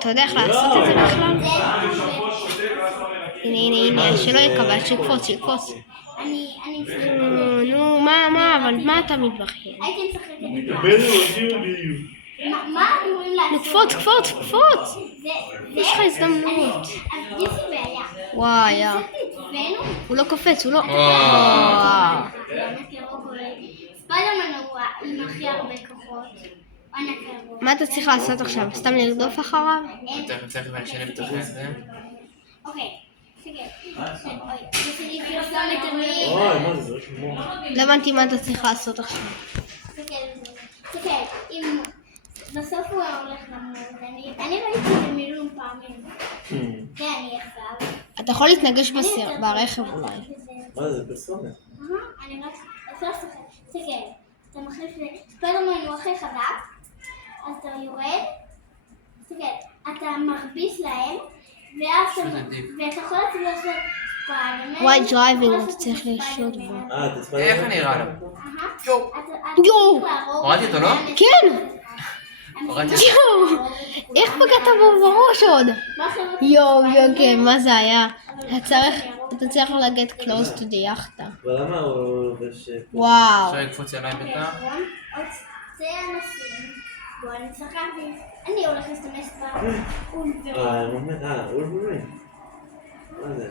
אתה יודע איך לעשות את זה בכלל? הנה, שלא יקבל, שיקפוץ. נו, מה, אבל מה אתה מתבחר? הייתי משחקת מה אמורים לעשות? קפוץ! יש לך הזדמנות. אז יש לי בעיה. וואי, הוא לא קופץ, הוא לא... וואו. ספיידרמן הוא עם הכי הרבה כוחות. מה אתה צריך לעשות עכשיו? סתם לרדוף אחריו? צריך להשאיר את זה. אוקיי. יש לי פרסומת תמיד. מה זה? לא הבנתי מה אתה צריך לעשות עכשיו. אם בסוף הוא הולך למות, אני ראיתי את זה מיליון פעמים. זה אני עכשיו. אתה יכול להתנגש ברכב אולי. מה זה? פרסומת? אני רק... אפשר לשחק. תסתכל, אתה מחליף ספיידרמן הוא הכי חזק, אז אתה יורד, תסתכל, אתה מרביץ להם, ואתה יכול להציג לעשות ספיידרמן. וואי דרייבינג, אתה צריך לשעות בו. אתה ספיידרמן? איך נראה לו? יואו! הורדתי אותו, לא? כן! יואו! איך פגעת בו בראש עוד? יואו, כן, מה זה היה? אתה צריך לגט close to the יאכטה. ולמה הוא לובש... וואו. עכשיו יקפוץ עליי בטח. זה הנושאים. בוא, אני שחקתי. אני הולך להשתמש באולברין. אולברין. מה זה?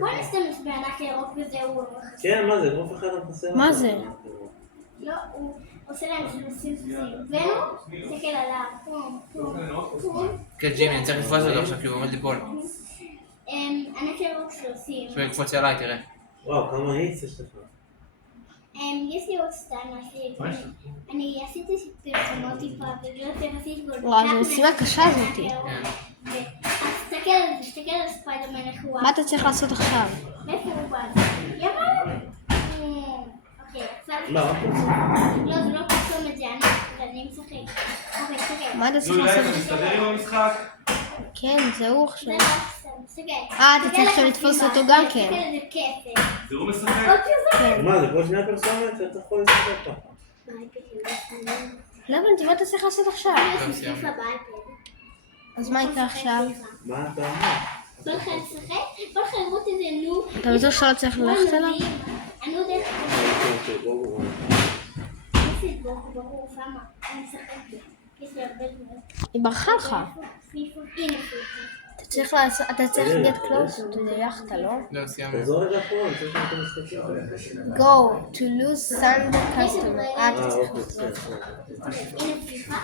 בוא נשתמש בענק ירוק וזהו. כן, מה זה? גרוף אחד חסר. מה זה? לא, הוא עושה להם שלושים סוסים. והוא תסתכל עליו. פום. כן, ג'ימי, אני צריך לקפוץ אותו עכשיו כי הוא עומד ליפול. ענק ירוק 30. עכשיו יקפוץ עליי, תראה. וואו, כמה היץ יש לך. יש לי עוד סטייל, אני עשיתי פרסומות טיפה, בגלל זה עשיתי גולדקאפ. וואו, זו משימה קשה זאתי. תסתכל על ספיידרמן איך הוא... מה אתה צריך לעשות עכשיו? מאיפה הוא בא? יאללה! אוקיי, עכשיו... לא, זה לא פרסומת, זה אני משחק. אוקיי, תסתכל. מה אתה צריך לעשות? מסתדר עם המשחק? כן, זהו עכשיו. זה לא פרסומת, תסתכל. אתה צריך עכשיו לתפוס אותו גם כן. תסתכל, זה כסף. זה הוא משחק? מה זה? כל שני הפרסומת? אתה יכול לשחק ככה. לא הבנתי, מה אתה צריך לעשות עכשיו? יש לי פיפה באייפד. אז מה יקרה עכשיו? מה אתה אומר? בוא לך לשחק? בוא לך לראות איזה נו. אתה בטוח שלא צריך ללכת אליו? אני לא יודעת איך ברור. יש לי ברור, שמה. אני משחקת. יש לי הרבה דברים. היא ברחה לך. פיפה. הנה פיפה. אתה צריך get close to the יאכטה, לא? לא, סיימנו. תחזור רגע אחורה, אני חושב שאתה משחקים. Go to lose send customer. אתה צריך הנה פיפה.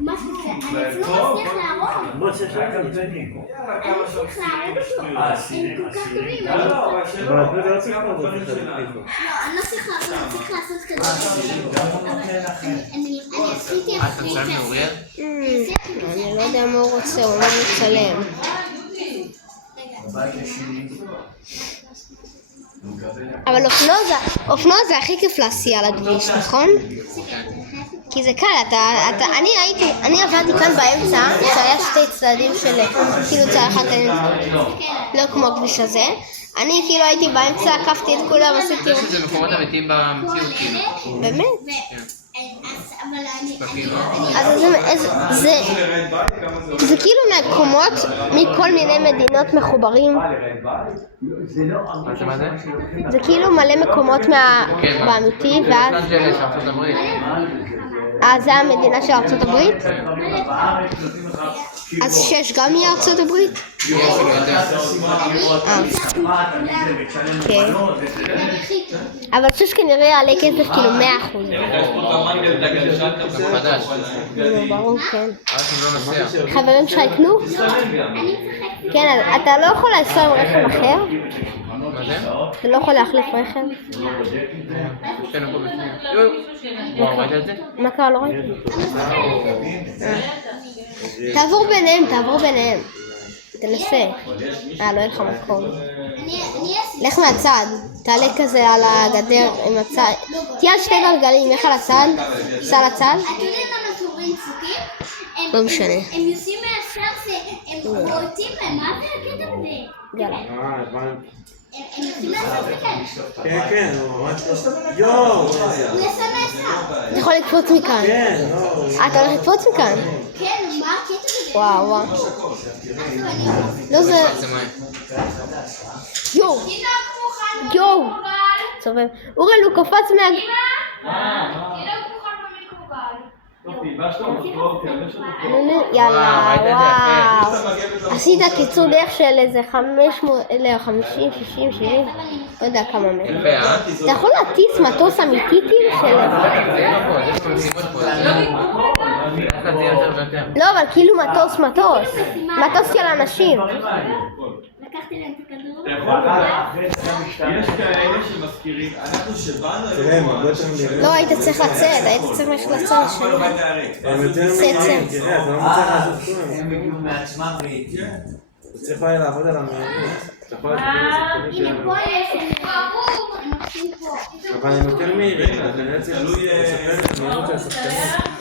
משהו שאני אפילו לא מצליח להרוג. בוא ששאלתי. אני מצליח להרוג אותו. הם כל כך טובים. אבל אתה לא צריך לעבוד את זה. לא, אני לא צריך לעשות, אני צריך לעשות כזה. אני עשיתי אתה אחרי מצלם מאוריאל? אני לא יודע מה הוא רוצה, הוא לא מצלם. אבל אופנוע זה הכי כיף להסיע על הכביש, נכון? כי זה קל, אני עבדתי כאן באמצע, שהיה שתי צדדים של כאילו צד אחד, לא כמו הכביש הזה. אני כאילו הייתי באמצע, עקפתי את כולם, עשיתי... יש את זה מקומות אמיתיים במציאות, כאילו. באמת? אבל אני... אז זה כאילו מקומות מכל מיני מדינות מחוברים. מה זה? זה כאילו מלא מקומות באמיתי, ואז... לוס אנג'לס, ארצות הברית. זה המדינה של ארצות הברית? אז שש גם יהיה ארצות הברית? יש אפילו יותר. כן. אבל שש כנראה יעלה כסף כאילו 100%. גם חדש. ברור, כן. אנחנו לא נוסע. חברים שלך יקנו? כן, אתה לא יכול לנסוע עם רכב אחר? מה זה? אתה לא יכול להחליף רכב? כן, הכל בפנים. וואו, ראית את זה? מה קרה? לא ראיתי. תעבור ביניהם. תנסה. לא יהיה לך מקום. לך מהצד. תעלה כזה על הגדר עם הצד. תהיה על שתי גלגלים, לך על הצד. סע לצד. אתה יודע למה תורים צוקים? לא משנה. הם יוצאים מהשאר, הם בועטים להם, מה זה הקטע הזה? יאללה. הבנתי. הם יוצאים לעשות מכן. כן, כן, הוא ממש לא... יואו! הוא יעשה מעשה. אתה יכול לקפוץ מכאן. כן, לא... אתה הולך לקפוץ מכאן. כן, מה הקטע בזה? וואו, וואו. לא זה... זה מים. יואו. יואו. סובב. אורל, הוא קופץ מה... יאללה, וואו. עשית קיצור דרך של איזה 500, לא, 50, 60, 70, לא יודע כמה מהם. יפה, אה? אתה יכול להטיס מטוס אמיתי כאילו של... זה לא פה, יש פה משימות פה. זה יותר ויותר. לא, אבל כאילו מטוס. מטוס של אנשים. לקחתי להם את הכדור. יש כאלה שמזכירים, אנחנו שבאנו... תראה, הם הרבה יותר מהירים. לא, היית צריך לצאת, היית צריך ללכת לצד השני. הם יותר מהירים, תראה, אתה לא מצליח לעשות כלום. הם הגיעו מעצמם אתה צריך לעבוד על המהירות. אתה יכול לעשות את זה. הנה פה יש הם עושים פה. אבל הם יותר מהירים, אתה לא צריך לספר את המהירות של השחקנים.